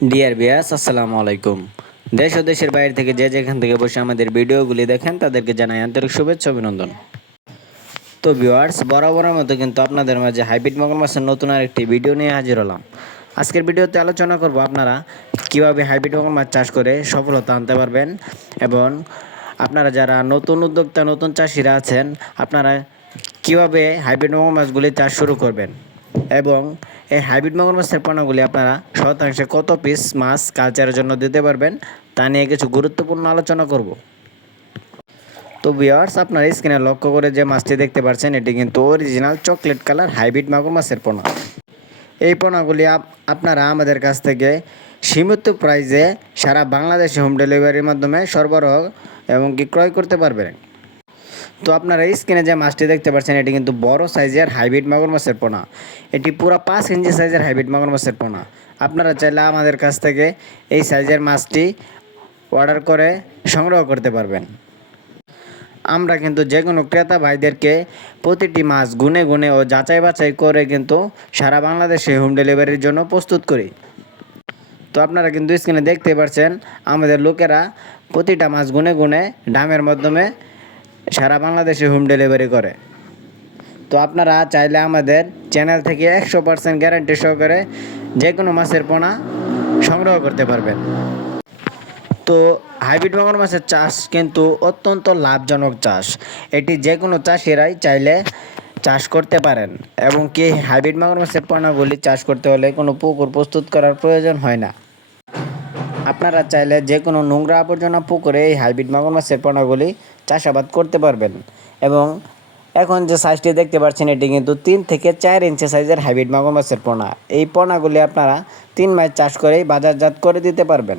Dear viewers, আসসালামু আলাইকুম। দেশ ও দেশের বাইরে থেকে যে যেখান থেকে বসে আমাদের ভিডিওগুলি দেখেন তাদেরকে জানাই আন্তরিক শুভেচ্ছা অভিনন্দন। তো ভিউয়ার্স, বরাবরের মতো কিন্তু আপনাদের মাঝে হাইব্রিড মগর মাছের নতুন আরেকটি ভিডিও নিয়ে হাজির হলাম। আজকের ভিডিওতে আলোচনা করব আপনারা কিভাবে হাইব্রিড মগর মাছ চাষ করে সফলতা আনতে পারবেন, এবং আপনারা যারা নতুন উদ্যোক্তা নতুন চাষিরা আছেন আপনারা কিভাবে হাইব্রিড মগর মাছগুলি চাষ শুরু করবেন, এবং এই হাইব্রিড মগর মাছের পোনাগুলি আপনারা শতাংশে কত পিস মাছ কালচারের জন্য দিতে পারবেন তা নিয়ে কিছু গুরুত্বপূর্ণ আলোচনা করব। তো ভিউয়ার্স, আপনারা স্ক্রিনে লক্ষ্য করে যে মাছটি দেখতে পাচ্ছেন এটি কিন্তু অরিজিনাল চকলেট কালার হাইব্রিড মাগুর মাছের পোনা। এই পোনাগুলি আপনারা আমাদের কাছ থেকে সীমিত প্রাইসে সারা বাংলাদেশে হোম ডেলিভারির মাধ্যমে সরবরাহ এবং কি ক্রয় করতে পারবেন। তো আপনারা স্ক্রিনে যে মাছটি দেখতে পাচ্ছেন এটি কিন্তু বড় সাইজের হাইব্রিড মাগুর মাছের পোনা। এটি পুরো 5 ইঞ্চি সাইজের হাইব্রিড মাগুর মাছের পোনা। আপনারা চাইলে আমাদের কাছ থেকে এই সাইজের মাছটি অর্ডার করে সংগ্রহ করতে পারবেন। আমরা কিন্তু যে কোনো ক্রেতা ভাইদেরকে প্রতিটি মাছ গুনে গুনে ও যাচাই বাছাই করে কিন্তু সারা বাংলাদেশে হোম ডেলিভারির জন্য প্রস্তুত করি। তো আপনারা কিন্তু স্ক্রিনে দেখতে পাচ্ছেন আমাদের লোকেরা প্রতিটা মাছ গুনে গুনে ডামের মাধ্যমে সারা বাংলাদেশে হোম ডেলিভারি করে। তো আপনারা চাইলে আমাদের চ্যানেল থেকে 100% গ্যারান্টি সহকারে যে কোনো মাছের পোনা সংগ্রহ করতে পারবেন। তো হাইব্রিড মগর মাছের চাষ কিন্তু অত্যন্ত লাভজনক চাষ। এটি যে কোনো চাষিরাই চাইলে চাষ করতে পারেন, এবং কি হাইব্রিড মগর মাছের পোনাগুলি চাষ করতে হলে কোনো পুকুর প্রস্তুত করার প্রয়োজন হয় না। আপনারা চাইলে যে কোনো নোংরা আবর্জনা পুকুরে এই হাইব্রিড মগর মাছের পোনাগুলি চাষাবাদ করতে পারবেন। এবং এখন যে সাইজটি দেখতে পাচ্ছেন এটি কিন্তু 3 থেকে 4 ইঞ্চি সাইজের হাইব্রিড মগর মাছের পোনা। এই পোনাগুলি আপনারা 3 মাস চাষ করেই বাজারজাত করে দিতে পারবেন।